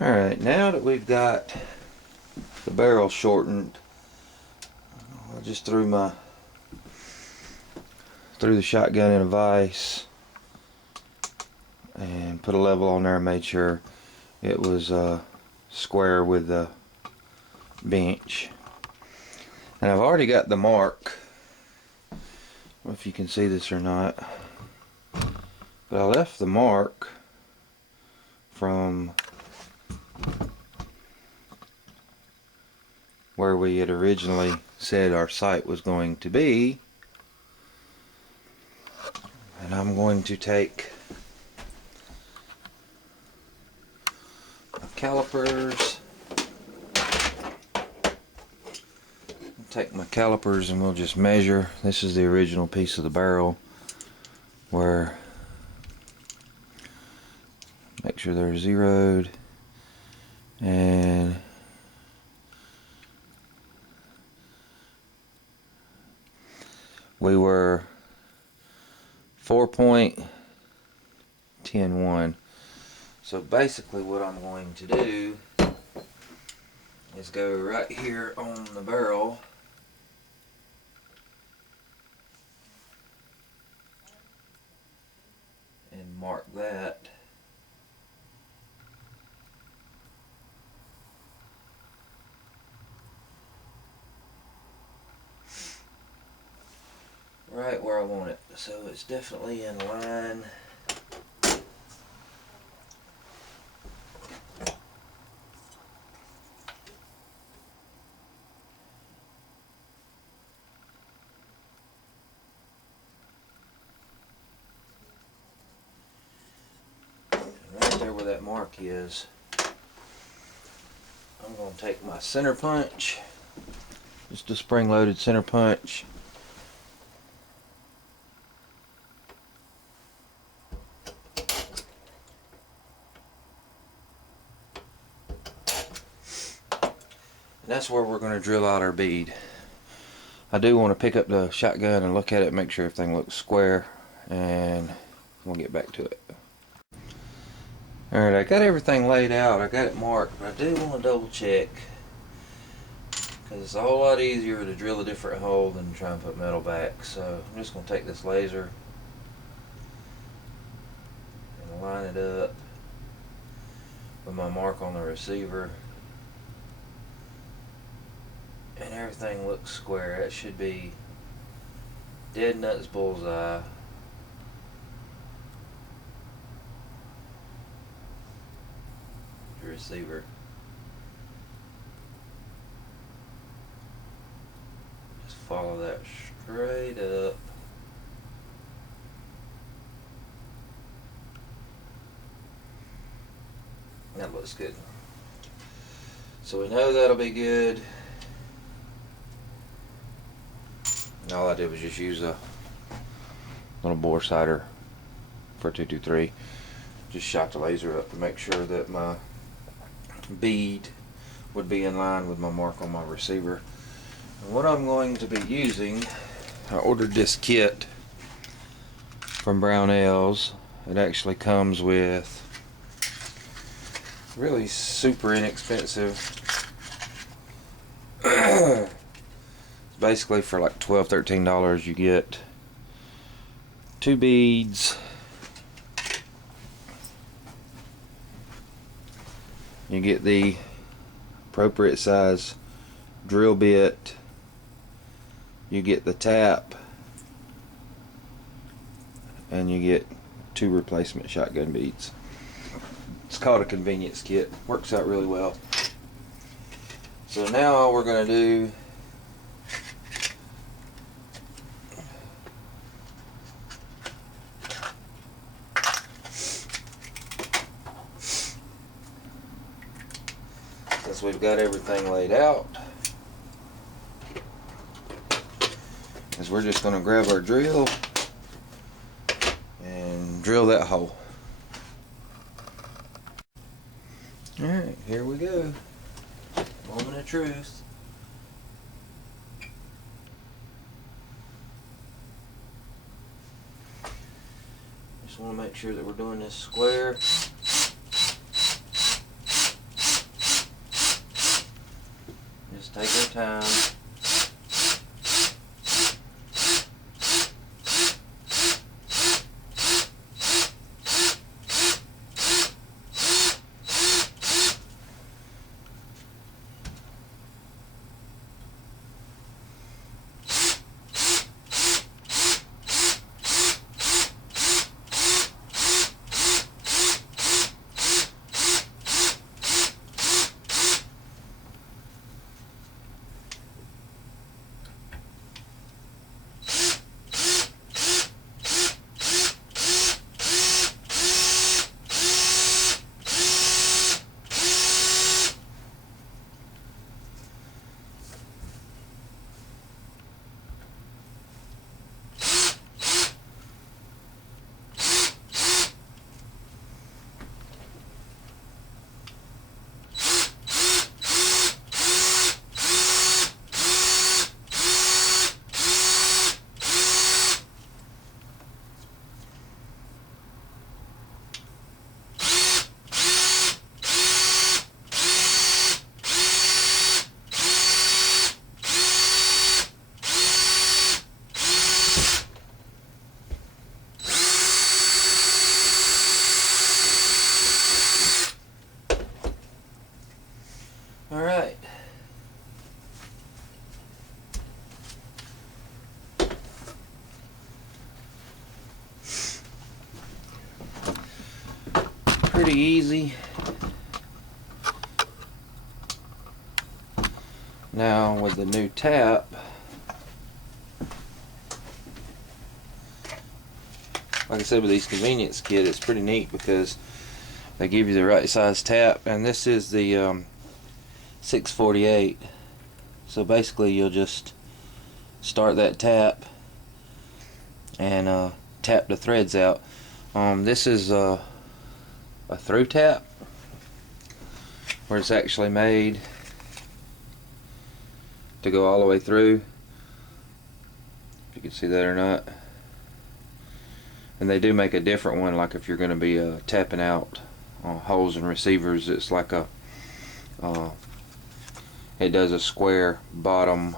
Alright, now that we've got the barrel shortened, I just threw the shotgun in a vise and put a level on there and made sure it was square with the bench. And I've already got the mark. I don't know if you can see this or not, but I left the mark from where we had originally said our site was going to be. And I'm going to take my calipers. Take my calipers and we'll just measure. This is the original piece of the barrel, where make sure they're zeroed, and we were 4.101. So basically what I'm going to do is go right here on the barrel and mark that. Right where I want it. So it's definitely in line. Right there where that mark is, I'm going to take my center punch, just a spring-loaded center punch, and that's where we're going to drill out our bead. I do want to pick up the shotgun and look at it, make sure everything looks square, and we'll get back to it. Alright, I got everything laid out, I got it marked, but I do want to double check, because it's a whole lot easier to drill a different hole than try and put metal back. So I'm just going to take this laser and line it up with my mark on the receiver, and everything looks square. It should be dead nuts bullseye. The receiver. Just follow that straight up. That looks good. So we know that'll be good. And all I did was just use a little bore sighter for 223. Just shot the laser up to make sure that my bead would be in line with my mark on my receiver. And what I'm going to be using, I ordered this kit from Brownells. It actually comes with really super inexpensive. It's basically for like $12, $13 you get 2 beads, you get the appropriate size drill bit, you get the tap, and you get 2 replacement shotgun beads. It's called a convenience kit. Works out really well. So now all we're going to do since we've got everything laid out is we're just going to grab our drill and drill that hole. Alright, here we go. Moment of truth. Just want to make sure that we're doing this square. Take our time. Alright. Pretty easy. Now with the new tap, like I said, with these convenience kit, it's pretty neat because they give you the right size tap, and this is the 648. So basically you'll just start that tap and tap the threads out. This is a through tap where it's actually made to go all the way through, if you can see that or not. And they do make a different one, like if you're going to be tapping out holes and receivers, it's like a it does a square bottom,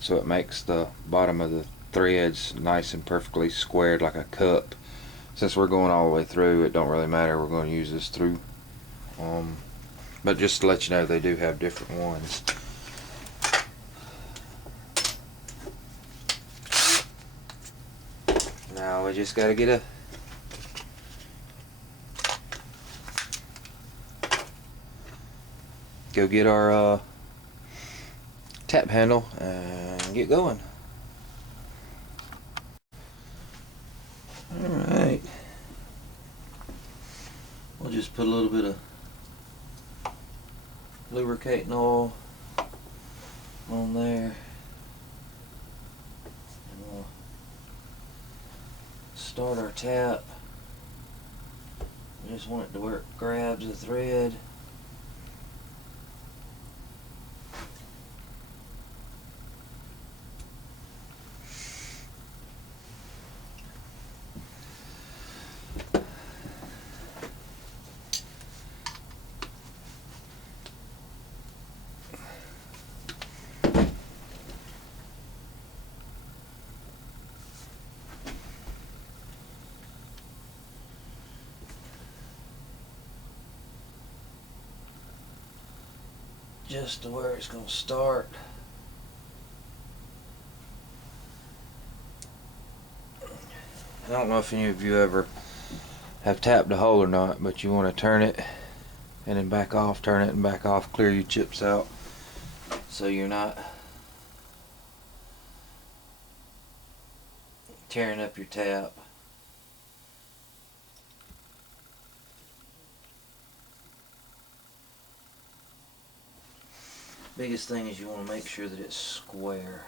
so it makes the bottom of the threads nice and perfectly squared like a cup. Since we're going all the way through, it don't really matter, we're going to use this through. But just to let you know, they do have different ones. Now we just got to get our tap handle and get going. Alright, we'll just put a little bit of lubricating oil on there, and we'll start our tap. We just want it to where it grabs the thread. Just to where it's going to start. I don't know if any of you ever have tapped a hole or not, but you want to turn it and then back off, turn it and back off, clear your chips out so you're not tearing up your tap. Biggest thing is you want to make sure that it's square.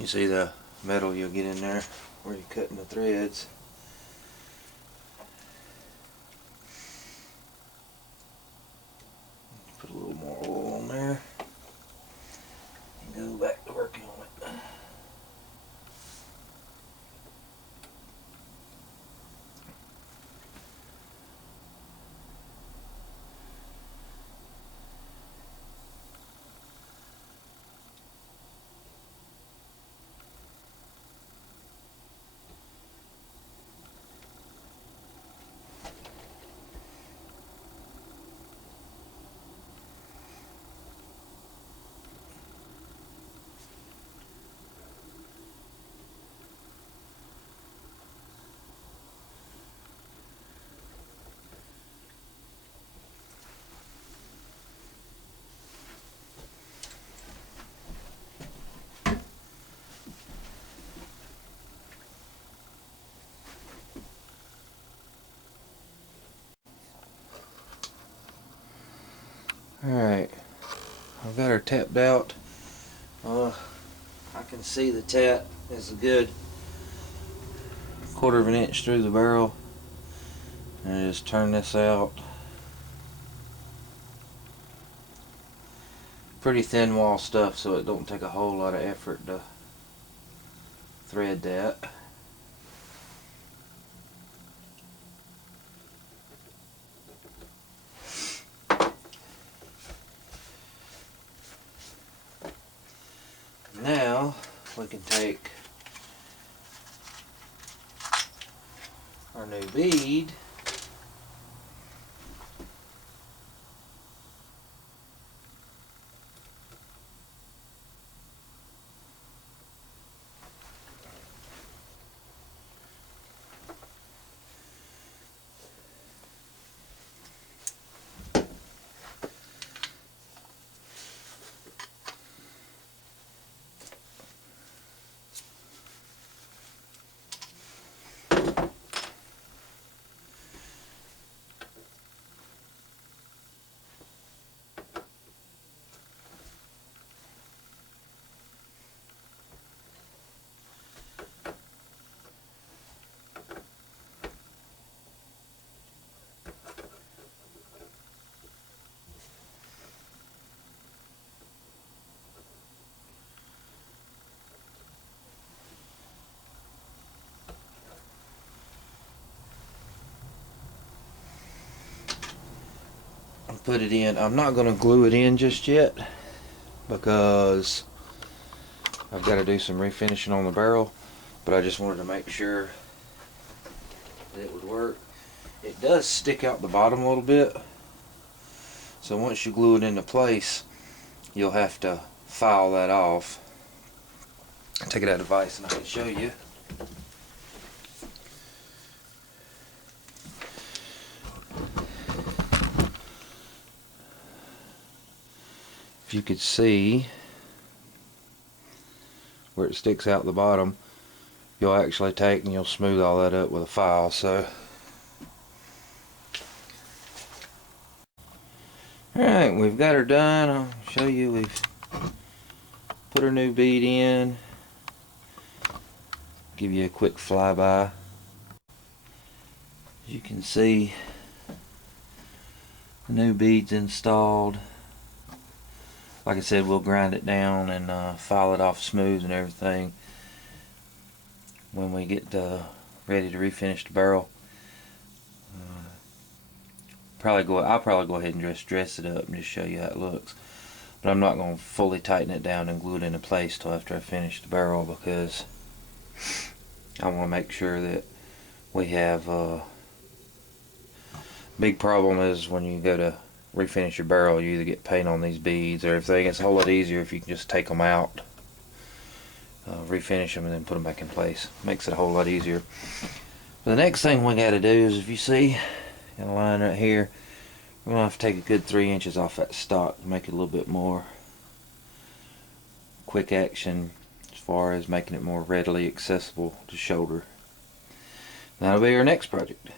You see the metal you'll get in there where you're cutting the threads. Put a little more oil on there and go back to working on it. Alright, I've got her tapped out. I can see the tap is a good 1/4 of an inch through the barrel. And I just turn this out. Pretty thin wall stuff, so it don't take a whole lot of effort to thread that. Now we can take our new bead and put it in. I'm not going to glue it in just yet because I've got to do some refinishing on the barrel, but I just wanted to make sure that it would work. It does stick out the bottom a little bit, so once you glue it into place, you'll have to file that off. Take it out of the vise and I can show you. If you could see where it sticks out the bottom, you'll actually take and you'll smooth all that up with a file. So alright, we've got her done. I'll show you. We've put her new bead in. Give you a quick flyby. As you can see, the new bead's installed. Like I said, we'll grind it down and file it off smooth and everything when we get ready to refinish the barrel. I'll probably go ahead and just dress it up and just show you how it looks. But I'm not going to fully tighten it down and glue it into place till after I finish the barrel, because I want to make sure that we have big problem is when you go to refinish your barrel, you either get paint on these beads or everything. It's a whole lot easier if you can just take them out, refinish them, and then put them back in place. Makes it a whole lot easier. But the next thing we got to do is, if you see, got a line right here, we're going to have to take a good 3 inches off that stock to make it a little bit more quick action as far as making it more readily accessible to shoulder. That'll be our next project.